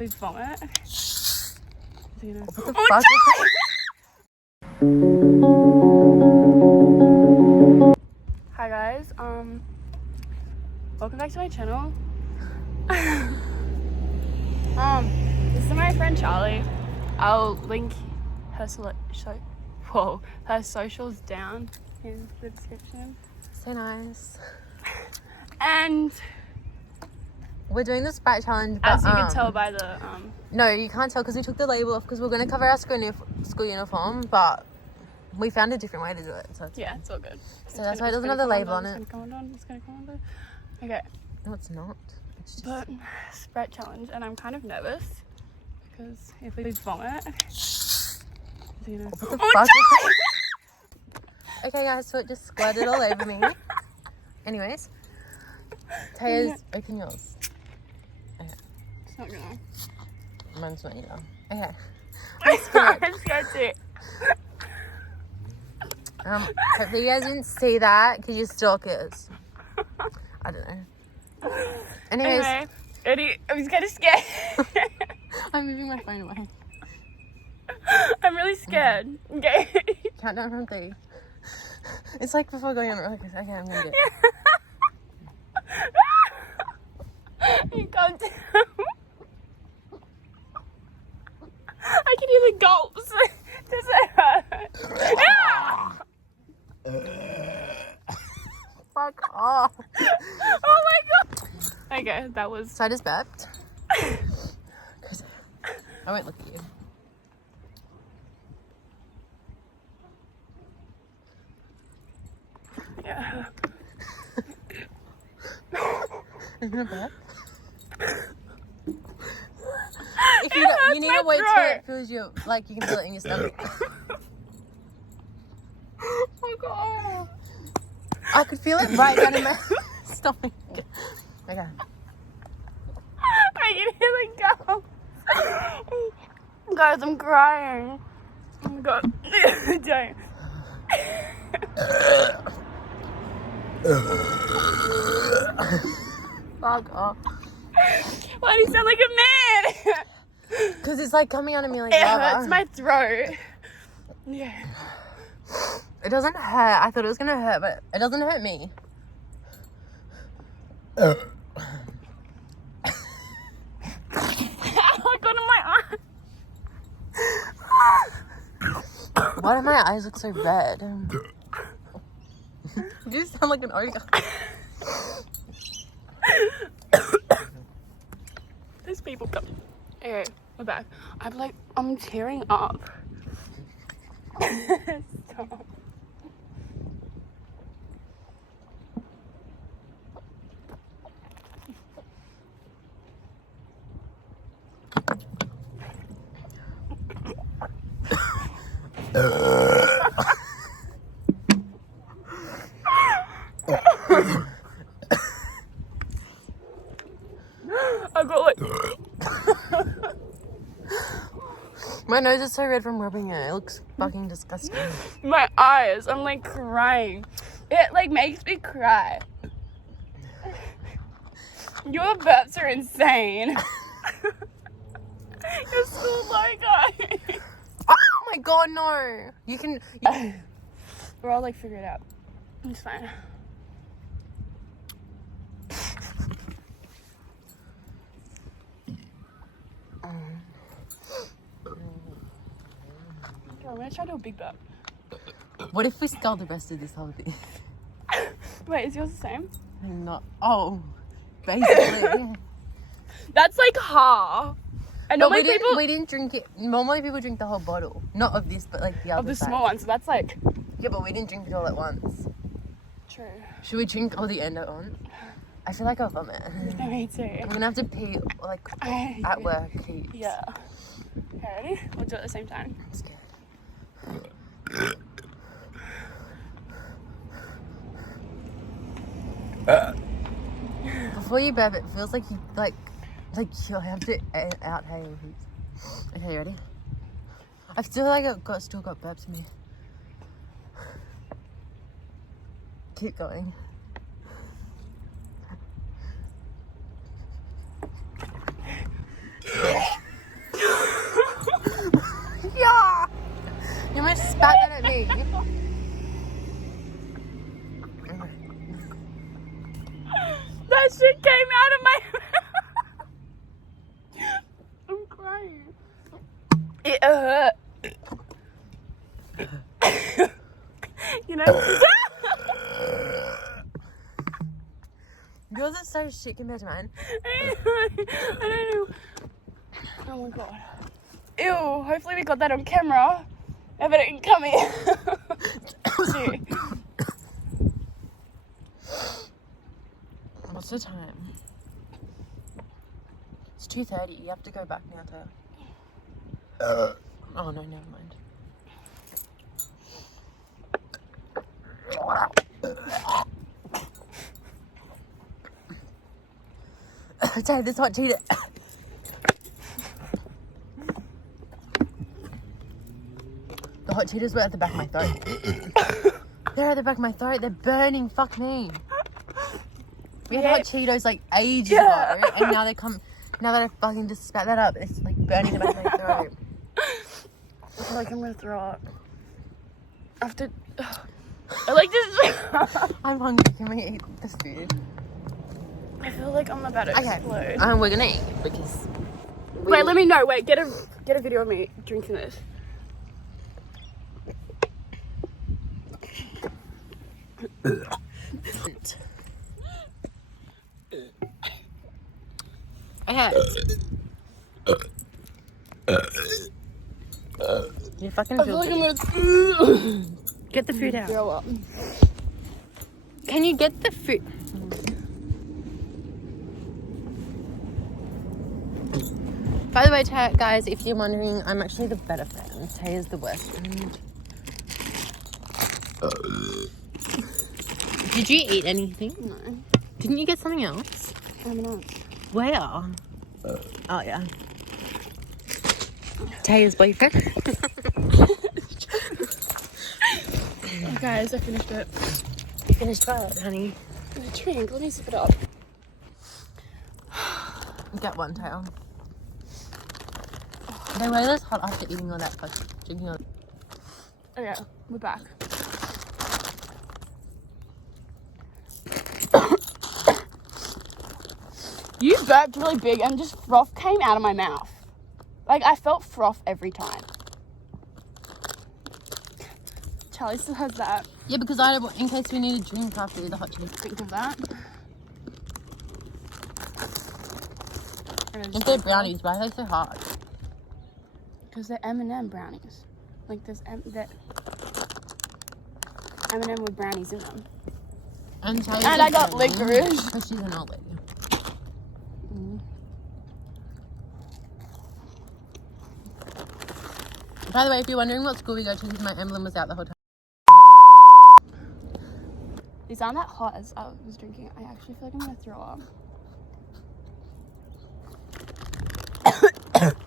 Please vomit. What the fuck? Hi guys, welcome back to my channel. This is my friend Charlie. I'll link her her socials down in the description. So nice. And we're doing the sprite challenge, but as you can tell by the no, you can't tell because we took the label off because we're going to cover our school uniform, but we found a different way to do it. So yeah, it's all good. So that's why it doesn't have the label on it. It's gonna come undone. Okay. No, it's not. It's just... But sprite challenge, and I'm kind of nervous because if we vomit, What the fuck? Okay, guys, so it just squirted all over me. Anyways, Taya's, open yours. Okay. It's not gonna. Mine's not either. Okay. I'm scared too. Hopefully you guys didn't see that because you're stalkers. I don't know. Anyways. Anyway, Eddie, I'm kind of scared. I'm moving my phone away. I'm really scared. Okay. Count down from 3. It's like before going on. Okay, I'm gonna do it. You calm down. I can hear the gulps. Does it hurt? Fuck off. Oh my god. Okay, that was. So I just burped. Because I won't look at you. Yeah. Are you gonna burp? If you don't, you need to wait till it feels you, like you can feel it in your stomach. Oh my god. I could feel it right down in my stomach. Okay. I can hear the gulps. Guys, I'm crying. Oh my god. Don't. Fuck off. Why do you sound like a man? Because it's like coming out of me like It lava. hurts my throat. Yeah. It doesn't hurt. I thought it was gonna hurt, but it doesn't hurt me. Ow, it got in my eye. Why do my eyes look so red? You just sound like an ogre. There's people coming. Okay, we're back. I'm tearing up. Stop. I got like My nose is so red from rubbing it. It looks fucking disgusting. my eyes. I'm like crying. It like makes me cry. Your burps are insane. You're so low, guys. Oh my god, no. You can... We're all like figure it out. It's fine. Okay, I'm gonna try to do a big burp. What if we skull the rest of this whole thing? Wait, is yours the same? Not... Oh. Basically. That's like half. And No, normally we didn't drink it. Normally people drink the whole bottle. Not of this, but like the other of the side. small one, so that's like Yeah, but we didn't drink it all at once. true. Should we drink all the end at once? I feel like I'll vomit. No, me too. I'm gonna have to pee, like, at work. Heaps. Yeah. Okay, ready? We'll do it at the same time. I'm scared. Before you burp, it feels like you, like you have to outhale heaps. Okay, you ready? I feel like I've still got burps in me. Keep going. at me. That shit came out of my mouth. I'm crying. It hurt. You know? Yours is so shit compared to mine. I don't know. Oh my god. Ew, hopefully we got that on camera. I better come here. See. What's the time? It's 2:30. You have to go back now to... Oh no, never mind. Sorry, this hot Cheeto. The hot Cheetos were at the back of my throat. They're at the back of my throat. They're burning. Fuck me. We had hot Cheetos like ages ago, and now they come. Now that I fucking just spat that up, it's like burning the back of my throat. I feel like I'm gonna throw up. After, I like this. I'm hungry. Can we eat this food? I feel like I'm about to explode. We're gonna eat because. Wait, let me know. Wait, get a video of me drinking this. Okay. You fucking I feel like I'm gonna get the food out. throw up. Can you get the food? By the way, guys, if you're wondering, I'm actually the better friend. Tay is the worst friend. Did you eat anything? No. Didn't you get something else? I'm not. Where? Oh, yeah. Taya's boyfriend. Oh, guys, I finished it. You finished what, honey? The drink. Let me sip it up. Get one, Taya. They way less hot after eating all that, like drinking all that. Okay, we're back. You burped really big and just froth came out of my mouth. Like, I felt froth every time. Charlie still has that. Yeah, because in case we need a drink after the hot chili. Think of that. If they're brownies, why are they so hard? Because they're M&M brownies. Like, there's M&M with brownies in them. And I got licorice. Because she's an old lady. By the way, if you're wondering what school we go to, because my emblem was out the whole time. These aren't that hot as I was drinking. I actually feel like I'm going to throw up.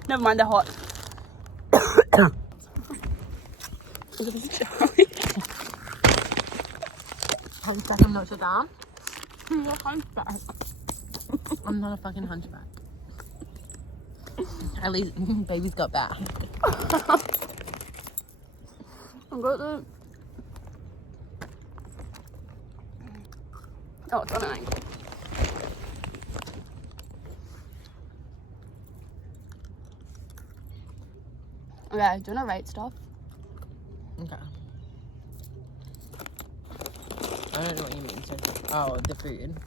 Never mind, they're hot. Look at this Charlie. Hunchback of Notre Dame. You're a hunchback. I'm not a fucking hunchback. At least baby's got back. I've got the... Oh, it's on an angle. Okay, do you want to rate stuff? Okay. I don't know what you mean. So, oh, the food.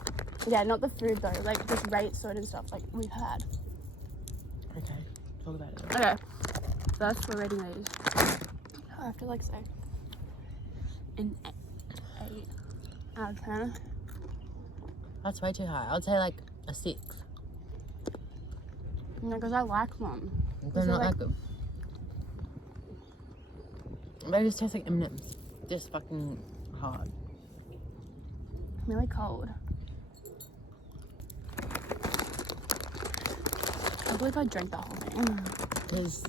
Yeah, not the food though. Like, just rate certain stuff like we've had. Okay, talk about it. Okay, first we're rating these. I have to like say an 8 out of 10. That's way too high. I'd say like a 6. No, because I like them. They're not like them. They just taste like M&M's. Just fucking hard. I'm really cold. I believe I drank the whole thing. Because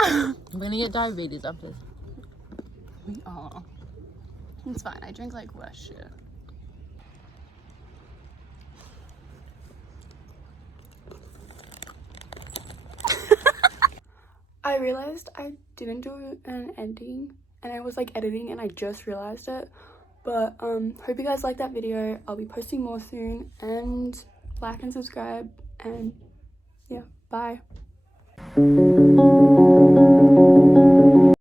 I'm gonna get diabetes after this. Oh, it's fine. I drink like worse shit. I realized I didn't do an ending, and I was like editing and I just realized it. But hope you guys like that video. I'll be posting more soon, and like and subscribe, and yeah, bye.